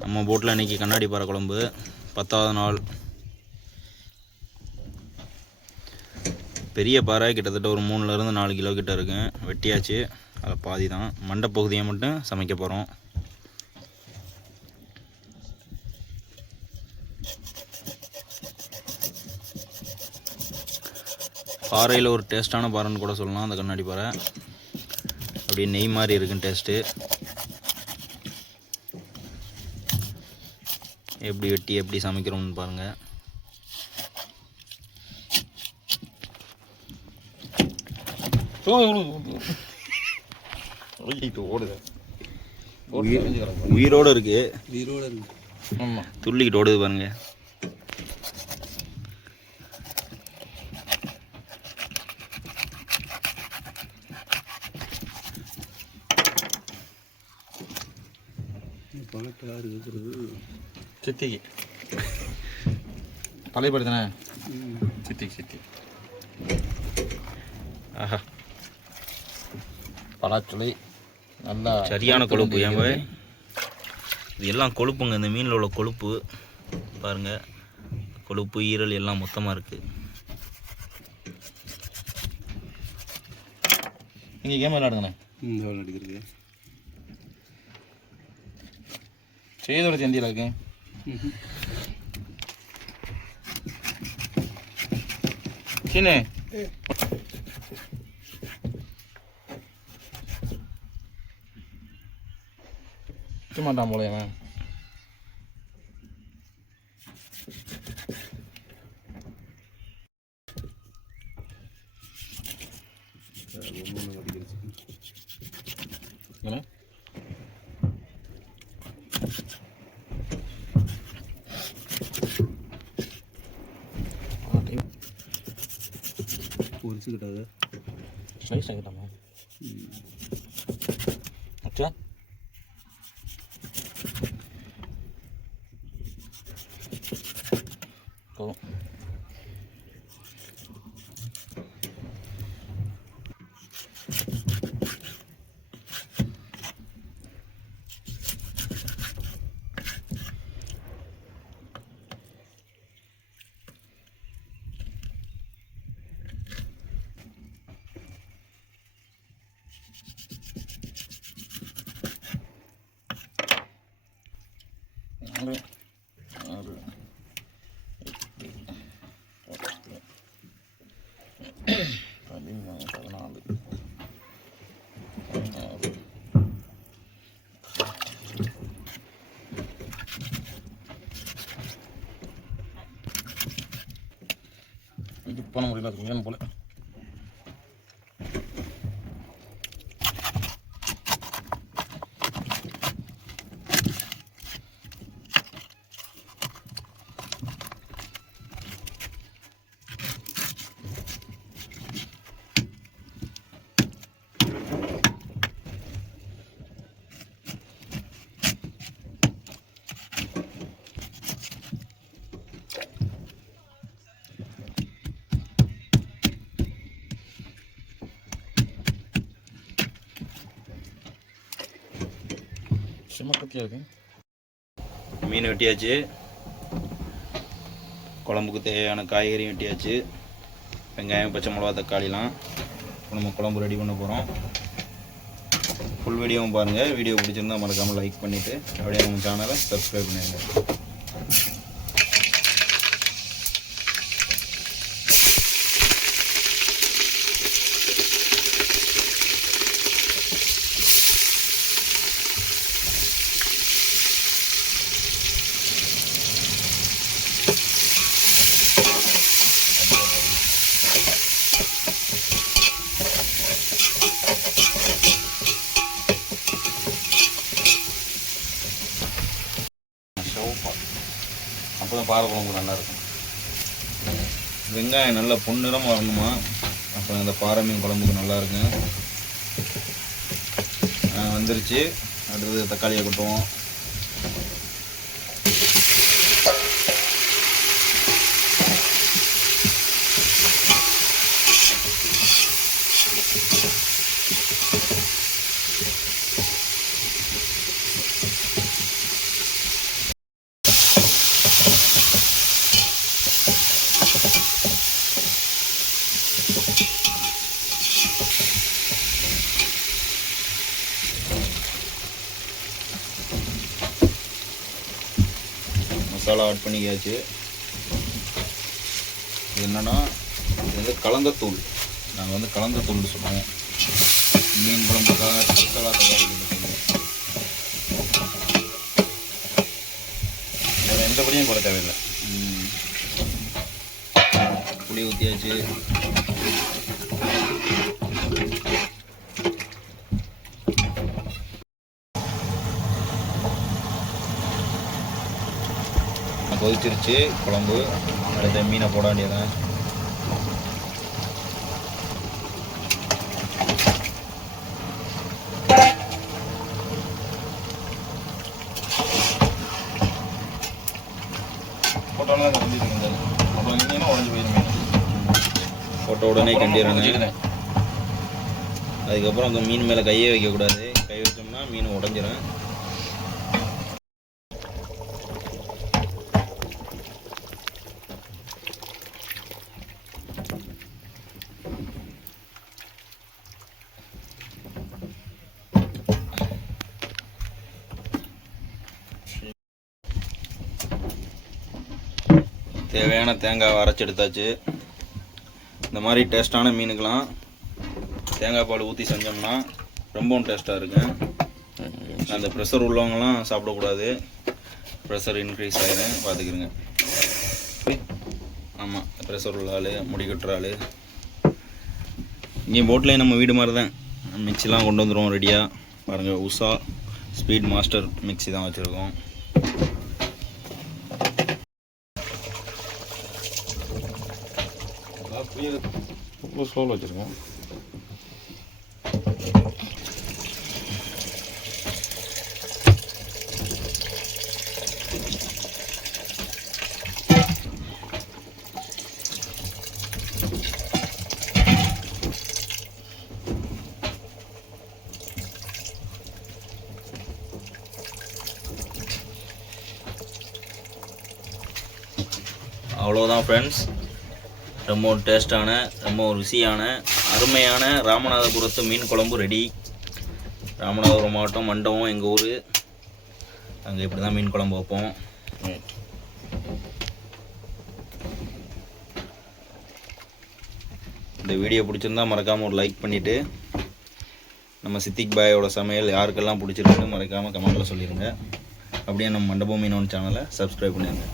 நம்ம போட்டில் இன்றைக்கி கண்ணாடி பாறை குழம்பு. பத்தாவது நாள். பெரிய பாறை கிட்டத்தட்ட ஒரு மூணுலேருந்து நாலு கிலோ கிட்ட இருக்கும் வெட்டியாச்சு. அதில் பாதி தான் மண்டை பகுதியை மட்டும் சமைக்க போகிறோம் பாறையில் ஒரு டேஸ்ட்டான பாறைன்னு கூட சொல்லலாம். அந்த கண்ணாடி பாறை. அப்படியே நெய் மாதிரி இருக்குன்னு டேஸ்ட்டு எப்படி வெட்டி எப்படி சமைக்கிறோம்னு பாருங்கள் ஓடுது. உயிரோடு இருக்கு. உயிரோட இருக்கு. ஆமாம் துள்ளிக்கிட்டு ஓடுது பாருங்க. யார் இருக்கிறது. சித்திக்கு தலைப்படி தானே? சித்திக்கு சித்தி. ஆஹா. பலாச்சுளை நல்லா சரியான கொழுப்பு ஏன் இது எல்லாம் கொழுப்புங்க. இந்த மீனில் உள்ள கொழுப்பு பாருங்க. கொழுப்பு ஈரல் எல்லாம் மொத்தமாக இருக்குது நீங்கள் கேம் விளையாடுங்கண்ணே. இந்த வேலை அடிக்கிறது செய்தோட செந்தியில் இருக்கு சீனு மாட்டான் போல அவன் என்ன பொரிச்சுக்கிட்டாது ஸ்லைஸ் ஆகிட்டாமா அச்சா போதும் ஆறு ஆறு எட்டு பத்து பதிமூணு பதினாலு பதினாறு இது பண்ண முடியல அது போல. சும்மா கத்தியாக இருக்கு? மீன் வெட்டியாச்சு. குழம்புக்கு தேவையான காய்கறியும் வெட்டியாச்சு. வெங்காயம் பச்சை மிளகா தக்காளிலாம். இப்போ நம்ம குழம்பு ரெடி பண்ண போகிறோம் ஃபுல் வீடியோவும் பாருங்கள் வீடியோ பிடிச்சிருந்தா மறக்காமல் லைக் பண்ணிவிட்டு அப்படியே நம்ம சேனலை சப்ஸ்கிரைப் பண்ணிடுங்க அப்போ தான் பாறை குழம்பு நல்லாயிருக்கும் வெங்காயம் நல்லா பொன்னிறம் வரணுமா? அப்போ இந்த பாறை மீன் குழம்புக்கு நல்லாயிருக்கும் வந்துருச்சு. அடுத்தது தக்காளியை கொட்டுவோம். மசாலா ஆட் பண்ணிக்காச்சு இது இது வந்து கலந்தத்தூள். நாங்கள் வந்து கலந்த தூள்னு சொல்லுவோம் மீன் குழம்புக்காக மசாலா தயாரிக்கிறது. வேறு எந்த பொடியும் போட தேவையில்லை. புளி ஊற்றியாச்சு கொதிச்சிருச்சு. குழம்பு. அடுத்த மீனை போட வேண்டியதான் போட்டோன்னே இருக்குது அப்புறம் இங்கேயும் உடஞ்சி போயிடும் மீன். போட்ட உடனே கண்டிடுறேன் அதுக்கப்புறம் அந்த மீன் மேலே கையே வைக்கக்கூடாது. கை வச்சோம்னா மீன் உடஞ்சிரும். தேவையான தேங்காய் அரைச்சி எடுத்தாச்சு. இந்த மாதிரி டேஸ்ட்டான மீனுக்கெலாம் தேங்காய் பால் ஊற்றி செஞ்சோம்னா ரொம்பவும் டேஸ்ட்டாக இருக்கும். அந்த ப்ரெஷர் உள்ளவங்கலாம் சாப்பிடக்கூடாது. ப்ரெஷர் இன்க்ரீஸ் ஆகிடும் பார்த்துக்கிறங்க ஆமாம் ப்ரெஷர் உள்ள ஆள் முடி கட்டுற ஆள். இங்கே போட்லேயே நம்ம வீடு மாதிரி தான் மிக்சிலாம் கொண்டு வந்துடுவோம் ரெடியாக பாருங்கள் உஷா ஸ்பீட் மாஸ்டர் மிக்ஸி தான் வச்சுருக்கோம். ரொம்ப ஸ்லோவில் வச்சுருக்கேன் அவ்வளோதான் ஃப்ரெண்ட்ஸ் ரொம்ப டேஸ்டான ரொம்ப ருசியான அருமையான ராமநாதபுரத்து மீன் குழம்பு ரெடி ராமநாதபுரம் மாவட்டம் மண்டபம் எங்கள் ஊர். அங்கே இப்படி தான் மீன் குழம்பு வைப்போம். இந்த வீடியோ பிடிச்சிருந்தா மறக்காமல் ஒரு லைக் பண்ணிவிட்டு நம்ம சித்திக் பாயோட சமையல் யாருக்கெல்லாம் பிடிச்சிருக்குன்னு மறக்காமல் கமெண்ட்டில் சொல்லிடுங்க அப்படியே நம்ம மண்டபம் மீனோன் சேனலை சப்ஸ்கிரைப் பண்ணிடுங்க